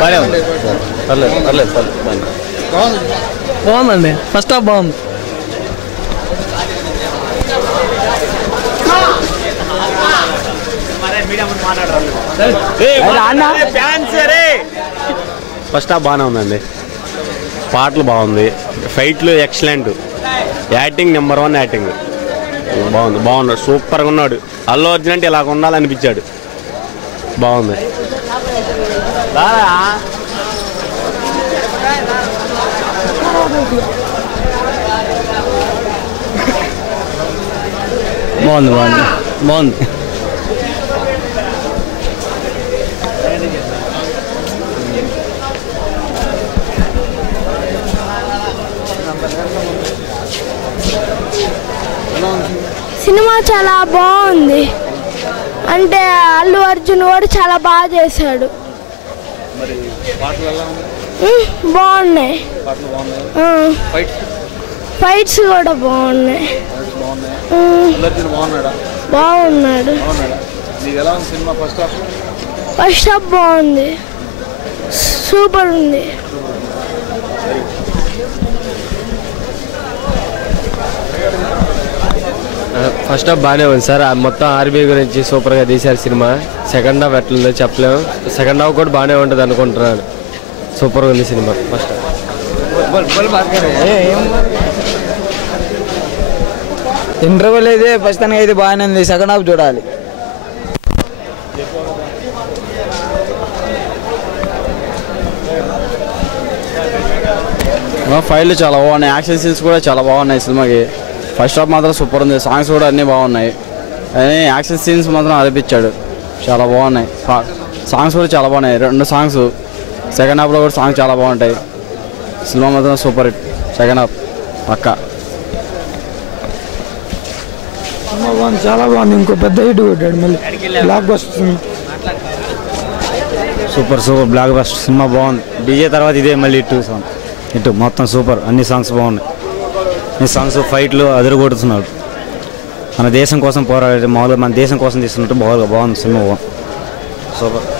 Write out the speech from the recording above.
పర్లేదు పర్లేదు బాగుందండి. ఫస్ట్ హాఫ్ బాగుంది. ఫస్ట్ హాఫ్ బాగానే ఉందండి. పాటలు బాగుంది. ఫైట్లు excellent acting number one acting బాగుంది బాగున్నాడు. సూపర్గా ఉన్నాడు. అల్లు అర్జున్ అంటే ఇలాగ ఉండాలనిపించాడు. బాగుంది. బాగుంది బాగుంది బాగుంది. సినిమా చాలా బాగుంది. అంటే అల్లు అర్జున్ కూడా చాలా బాగా చేశాడు. బాగున్నాయి. ఫైట్స్? కూడా బాగున్నాయి. బాగున్నాడు? ఫస్ట్ హాఫ్ బాగుంది. సూపర్ ఉంది. ఫస్ట్ హాఫ్ బాగానే ఉంది సార్. మొత్తం ఆర్బీ గురించి సూపర్గా తీశారు సినిమా. సెకండ్ హాఫ్ ఎట్లుందో చెప్పలేము. సెకండ్ హాఫ్ కూడా బాగానే ఉంటుంది అనుకుంటున్నాను. సూపర్గా ఉంది సినిమా. ఫస్ట్ ఇంటర్వెల్ అయితే ప్రస్తుతానికి అయితే బాగానే ఉంది. సెకండ్ హాఫ్ చూడాలి. ఫైట్లు చాలా బాగున్నాయి. యాక్షన్ సీన్స్ కూడా చాలా బాగున్నాయి సినిమాకి. ఫస్ట్ హాఫ్ మాత్రం సూపర్ ఉంది. సాంగ్స్ కూడా అన్నీ బాగున్నాయి. కానీ యాక్షన్ సీన్స్ మాత్రం అనిపించాడు. చాలా బాగున్నాయి. సాంగ్స్ కూడా చాలా బాగున్నాయి. రెండు సాంగ్స్ సెకండ్ హాఫ్లో కూడా సాంగ్స్ చాలా బాగుంటాయి. సినిమా మాత్రం సూపర్ హిట్ సెకండ్ హాఫ్ పక్కా చాలా బాగుంది. ఇంకో పెద్ద హిట్ కొట్టాడు మళ్ళీ. Blockbuster super super blockbuster cinema బాగుంది. డీజే తర్వాత ఇదే మళ్ళీ ఇటు సాంగ్. ఇటు మొత్తం సూపర్ అన్ని సాంగ్స్ బాగున్నాయి. సాంగ్స్ ఫైట్లు అదరగొడుతున్నాడు. మన దేశం కోసం పోరాడే మామూలుగా మన దేశం కోసం తీస్తున్నట్టు బాగా బాగుంది సినిమా. సూపర్.